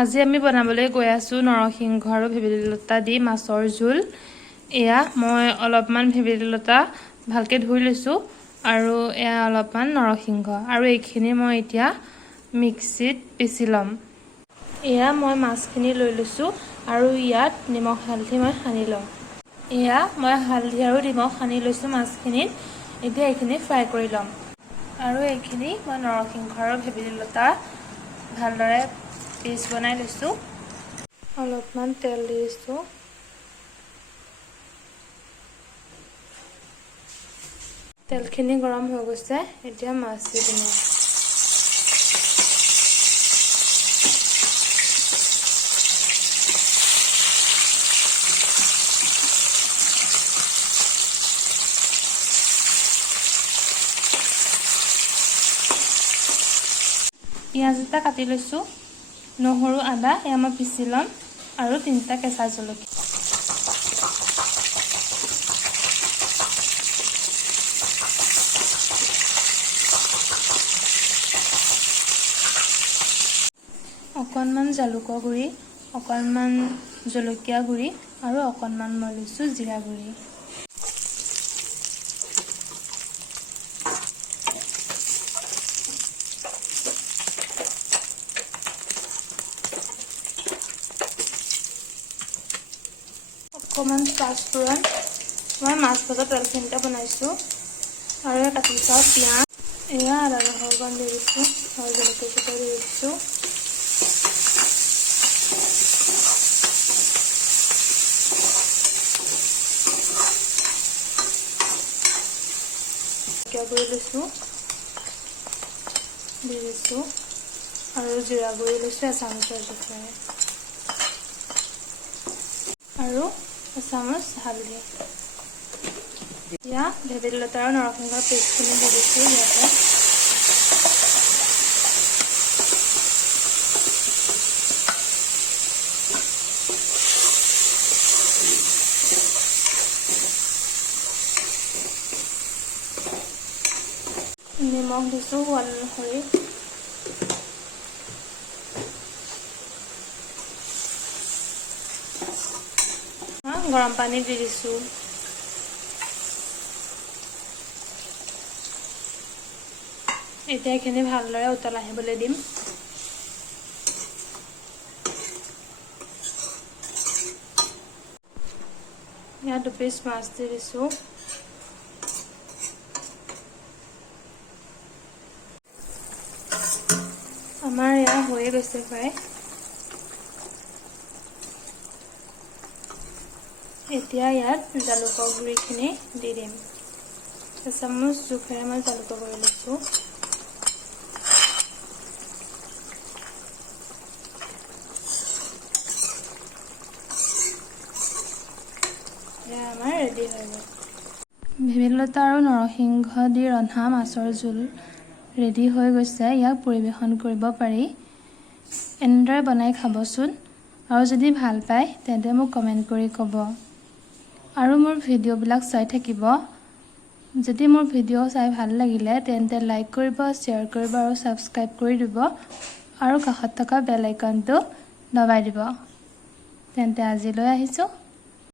আজি আমি বনাবলৈ গৈ আছো নৰসিংহ আৰু ভেবেলিলতা দি মাছৰ জোল। এয়া মই অলপমান ভেবেলিলতা ভালকে ধুই লৈছো আৰু এয়া অলপমান নৰসিংহ আৰু এইখিনি মই এতিয়া মিক্সিত পিছি লম। এয়া মই মাছখিনি লৈ লৈছো আৰু ইয়াত নিমখ হালধি মই সানি লম। এয়া মই হালধি আৰু নিমখ সানি লৈছো মাছখিনিত। এতিয়া এইখিনি ফ্ৰাই কৰি লম আৰু এইখিনি মই নৰসিংহ আৰু ভেবেলিলতা ভালদৰে পিচ বনাই লৈছো। অলপমান তেল দি দিছো। তেলখিনি গৰম হৈ গৈছে, এতিয়া মাছ দি দিম। পিঁয়াজ এটা কাটি লৈছো, নহৰু আদা এয়া মই পিচি ল'ম আৰু 3টা কেঁচা জলকীয়া। অকণমান জালুকৰ গুড়ি, অকণমান জলকীয়া গুড়ি আৰু অকণমান মই লৈছোঁ জিৰা গুড়ি। অকণমান পাঁচফোৰণ, মই মাছ ভজা তেলখিনিতে বনাইছোঁ আৰু কাটি থোৱা পিঁয়াজ, এয়া আদা নহৰু অকণ দি দিছোঁ আৰু জলকীয়া চলকীয়া দি দিছোঁ। গুড়ি লৈছোঁ, দি দিছোঁ আৰু জিৰা গুড়ি লৈছোঁ এচামুচৰ জোখেৰে আৰু এচামুচ হালধি। এতিয়া ভেবেলিলতা আৰু নৰসিংহৰ পেষ্টখিনি দি দিছোঁ ইয়াতে। নিমখ দিছোঁ সোৱাদ অনুসৰি। গৰম পানী দি দিছোঁ। এতিয়া এইখিনি ভালদৰে উতল আহিবলৈ দিম। ইয়াত 2 পিচ মাছ দি দিছোঁ। আমাৰ এয়া হৈয়ে গৈছে প্ৰায়। এতিয়া ইয়াত জালুকৰ গুড়িখিনি দি দিম। এচামুচ জোখেৰে মই জালুকৰ গুড়ি লৈছোঁ। এয়া আমাৰ ৰেডি হৈ গ'ল। ভেবেলিলতা আৰু নৰসিংহ দি ৰন্ধা মাছৰ জোল ৰেডি হৈ গৈছে। ইয়াক পৰিৱেশন কৰিব পাৰি। এনেদৰে বনাই খাবচোন আৰু যদি ভাল পায় তেন্তে মোক কমেণ্ট কৰি ক'ব আৰু মোৰ ভিডিঅ'বিলাক চাই থাকিব। যদি মোৰ ভিডিঅ' চাই ভাল লাগিলে তেন্তে লাইক কৰিব, শ্বেয়াৰ কৰিব আৰু ছাবস্ক্ৰাইব কৰি দিব আৰু কাষত থকা বেল আইকনটো দবাই দিব। তেন্তে আজিলৈ আহিছোঁ।